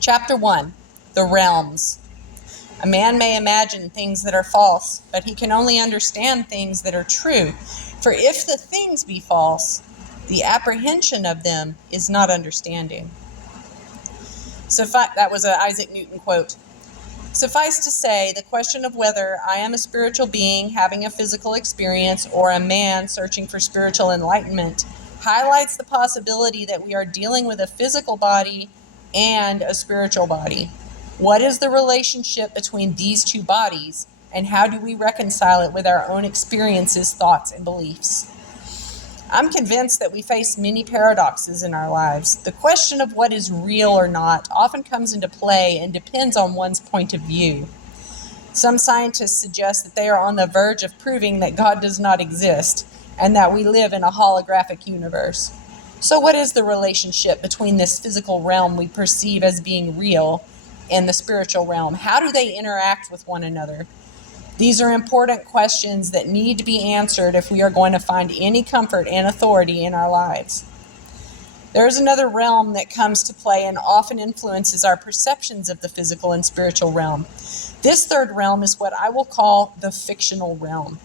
Chapter 1. The Realms. A man may imagine things that are false, but he can only understand things that are true. For if the things be false, the apprehension of them is not understanding. That was an Isaac Newton quote. Suffice to say, the question of whether I am a spiritual being having a physical experience or a man searching for spiritual enlightenment highlights the possibility that we are dealing with a physical body and a spiritual body. What is the relationship between these two bodies, and how do we reconcile it with our own experiences, thoughts, and beliefs? I'm convinced that we face many paradoxes in our lives. The question of what is real or not often comes into play and depends on one's point of view. Some scientists suggest that they are on the verge of proving that God does not exist and that we live in a holographic universe. So what is the relationship between this physical realm we perceive as being real and the spiritual realm? How do they interact with one another? These are important questions that need to be answered if we are going to find any comfort and authority in our lives. There is another realm that comes to play and often influences our perceptions of the physical and spiritual realm. This third realm is what I will call the fictional realm.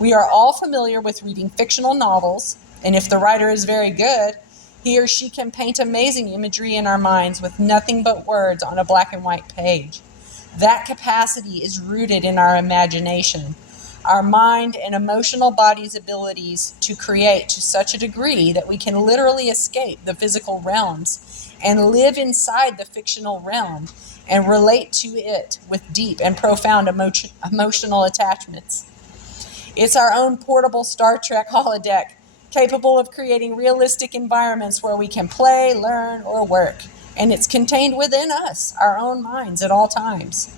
We are all familiar with reading fictional novels, and if the writer is very good, he or she can paint amazing imagery in our minds with nothing but words on a black and white page. That capacity is rooted in our imagination, our mind and emotional body's abilities to create to such a degree that we can literally escape the physical realms and live inside the fictional realm and relate to it with deep and profound emotional attachments. It's our own portable Star Trek holodeck, capable of creating realistic environments where we can play, learn, or work. And it's contained within us, our own minds at all times.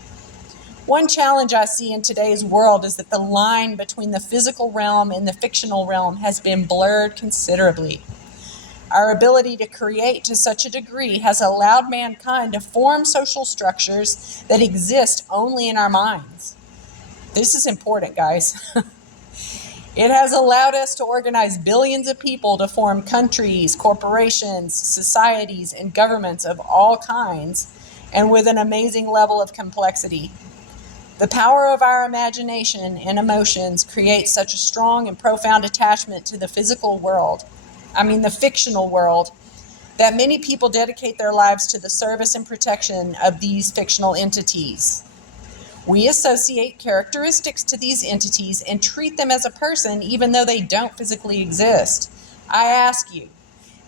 One challenge I see in today's world is that the line between the physical realm and the fictional realm has been blurred considerably. Our ability to create to such a degree has allowed mankind to form social structures that exist only in our minds. This is important, guys. It has allowed us to organize billions of people to form countries, corporations, societies, and governments of all kinds, and with an amazing level of complexity. The power of our imagination and emotions creates such a strong and profound attachment to the fictional world, that many people dedicate their lives to the service and protection of these fictional entities. We associate characteristics to these entities and treat them as a person even though they don't physically exist. I ask you,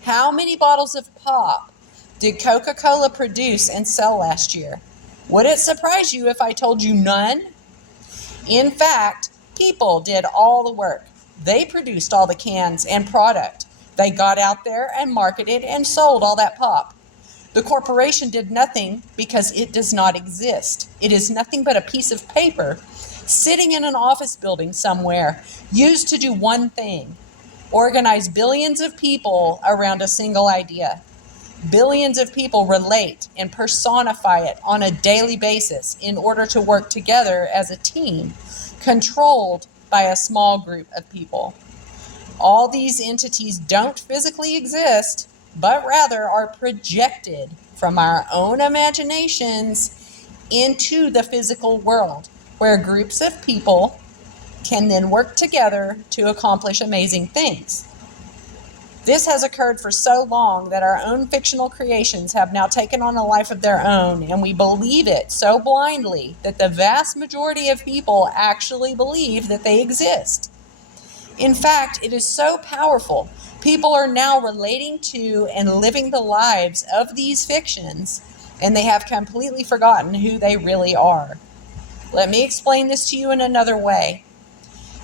how many bottles of pop did Coca-Cola produce and sell last year? Would it surprise you if I told you none? In fact, people did all the work. They produced all the cans and product. They got out there and marketed and sold all that pop. The corporation did nothing because it does not exist. It is nothing but a piece of paper sitting in an office building somewhere, used to do one thing: organize billions of people around a single idea. Billions of people relate and personify it on a daily basis in order to work together as a team, controlled by a small group of people. All these entities don't physically exist, but rather are projected from our own imaginations into the physical world, where groups of people can then work together to accomplish amazing things. This has occurred for so long that our own fictional creations have now taken on a life of their own, and we believe it so blindly that the vast majority of people actually believe that they exist. In fact, it is so powerful. People are now relating to and living the lives of these fictions, and they have completely forgotten who they really are. Let me explain this to you in another way.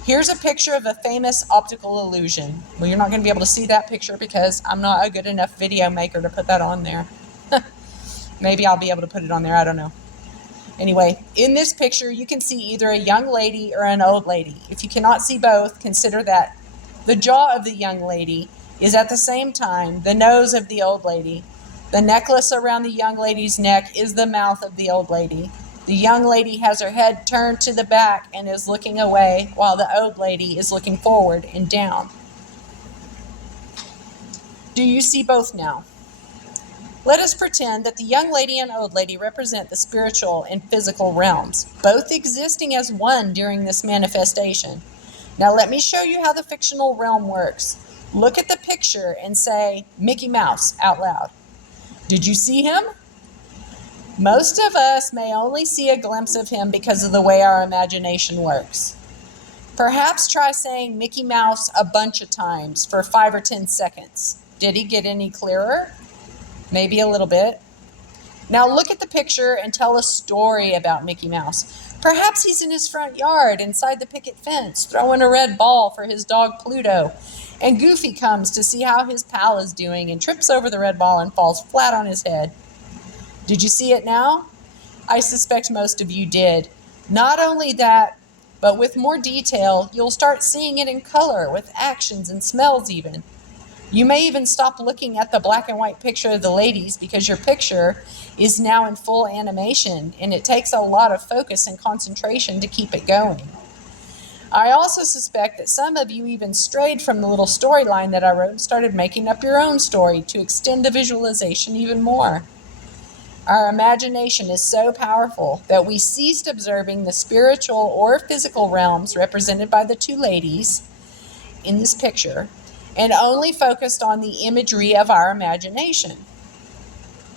Here's a picture of a famous optical illusion. Well, you're not going to be able to see that picture because I'm not a good enough video maker to put that on there. Maybe I'll be able to put it on there. I don't know. Anyway, in this picture, you can see either a young lady or an old lady. If you cannot see both, consider that the jaw of the young lady is at the same time the nose of the old lady. The necklace around the young lady's neck is the mouth of the old lady. The young lady has her head turned to the back and is looking away, while the old lady is looking forward and down. Do you see both now? Let us pretend that the young lady and old lady represent the spiritual and physical realms, both existing as one during this manifestation. Now let me show you how the fictional realm works. Look at the picture and say, Mickey Mouse, out loud. Did you see him? Most of us may only see a glimpse of him because of the way our imagination works. Perhaps try saying Mickey Mouse a bunch of times for 5 or 10 seconds. Did he get any clearer? Maybe a little bit. Now look at the picture and tell a story about Mickey Mouse. Perhaps he's in his front yard inside the picket fence throwing a red ball for his dog Pluto. And Goofy comes to see how his pal is doing and trips over the red ball and falls flat on his head. Did you see it now? I suspect most of you did. Not only that, but with more detail, you'll start seeing it in color with actions and smells even. You may even stop looking at the black and white picture of the ladies because your picture is now in full animation and it takes a lot of focus and concentration to keep it going. I also suspect that some of you even strayed from the little storyline that I wrote and started making up your own story to extend the visualization even more. Our imagination is so powerful that we ceased observing the spiritual or physical realms represented by the two ladies in this picture and only focused on the imagery of our imagination.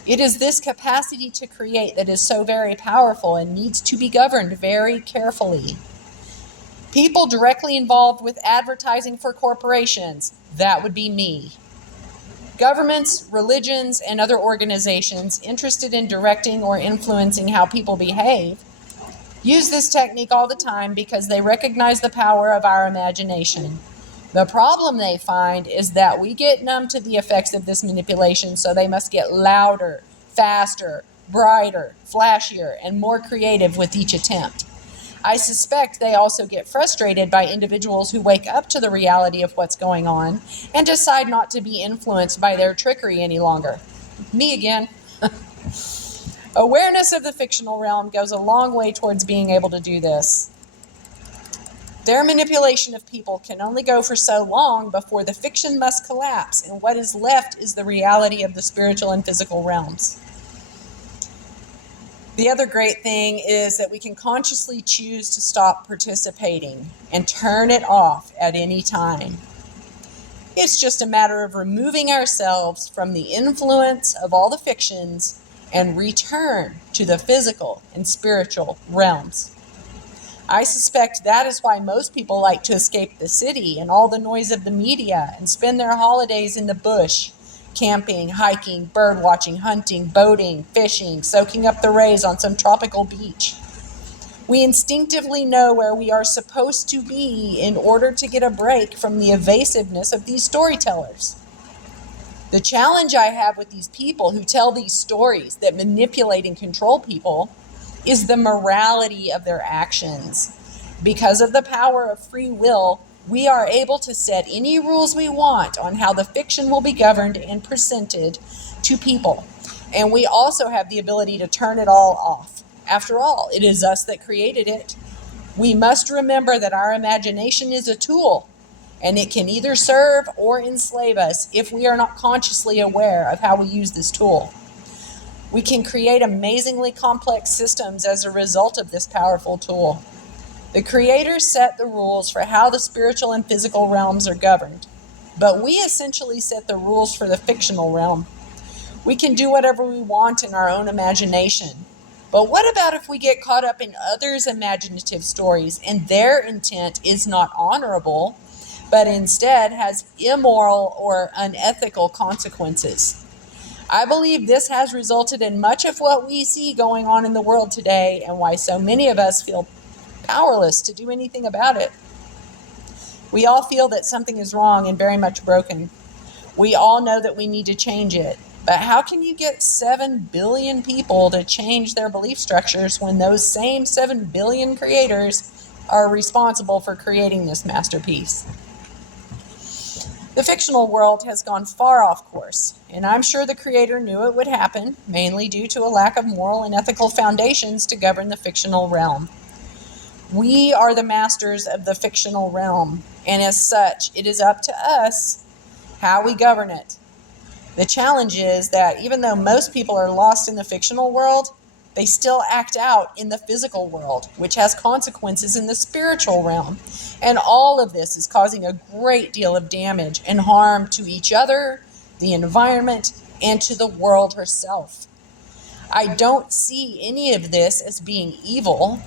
It is this capacity to create that is so very powerful and needs to be governed very carefully. People directly involved with advertising for corporations, that would be me. Governments, religions, and other organizations interested in directing or influencing how people behave use this technique all the time because they recognize the power of our imagination. The problem they find is that we get numb to the effects of this manipulation, so they must get louder, faster, brighter, flashier, and more creative with each attempt. I suspect they also get frustrated by individuals who wake up to the reality of what's going on and decide not to be influenced by their trickery any longer. Me again. Awareness of the fictional realm goes a long way towards being able to do this. Their manipulation of people can only go for so long before the fiction must collapse, and what is left is the reality of the spiritual and physical realms. The other great thing is that we can consciously choose to stop participating and turn it off at any time. It's just a matter of removing ourselves from the influence of all the fictions and return to the physical and spiritual realms. I suspect that is why most people like to escape the city and all the noise of the media and spend their holidays in the bush, camping, hiking, bird watching, hunting, boating, fishing, soaking up the rays on some tropical beach. We instinctively know where we are supposed to be in order to get a break from the evasiveness of these storytellers. The challenge I have with these people who tell these stories that manipulate and control people is the morality of their actions. Because of the power of free will, we are able to set any rules we want on how the fiction will be governed and presented to people. And we also have the ability to turn it all off. After all, it is us that created it. We must remember that our imagination is a tool, and it can either serve or enslave us if we are not consciously aware of how we use this tool. We can create amazingly complex systems as a result of this powerful tool. The creators set the rules for how the spiritual and physical realms are governed, but we essentially set the rules for the fictional realm. We can do whatever we want in our own imagination. But what about if we get caught up in others' imaginative stories and their intent is not honorable, but instead has immoral or unethical consequences? I believe this has resulted in much of what we see going on in the world today and why so many of us feel powerless to do anything about it. We all feel that something is wrong and very much broken. We all know that we need to change it. But how can you get 7 billion people to change their belief structures when those same 7 billion creators are responsible for creating this masterpiece? The fictional world has gone far off course, and I'm sure the creator knew it would happen, mainly due to a lack of moral and ethical foundations to govern the fictional realm. We are the masters of the fictional realm, and as such, it is up to us how we govern it. The challenge is that even though most people are lost in the fictional world, they still act out in the physical world, which has consequences in the spiritual realm. And all of this is causing a great deal of damage and harm to each other, the environment, and to the world herself. I don't see any of this as being evil.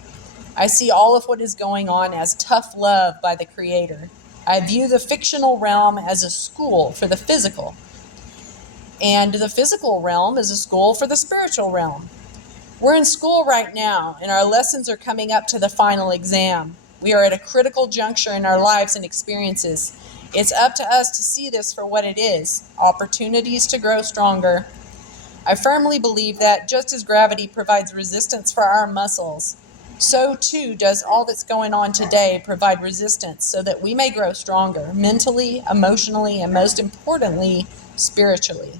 I see all of what is going on as tough love by the Creator. I view the fictional realm as a school for the physical, and the physical realm is a school for the spiritual realm. We're in school right now, and our lessons are coming up to the final exam. We are at a critical juncture in our lives and experiences. It's up to us to see this for what it is, opportunities to grow stronger. I firmly believe that just as gravity provides resistance for our muscles, so too does all that's going on today provide resistance so that we may grow stronger mentally, emotionally, and most importantly, spiritually.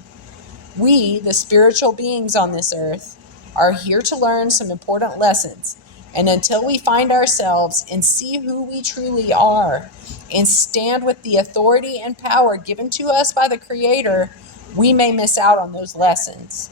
We, the spiritual beings on this earth, are here to learn some important lessons. And until we find ourselves and see who we truly are and stand with the authority and power given to us by the Creator, we may miss out on those lessons.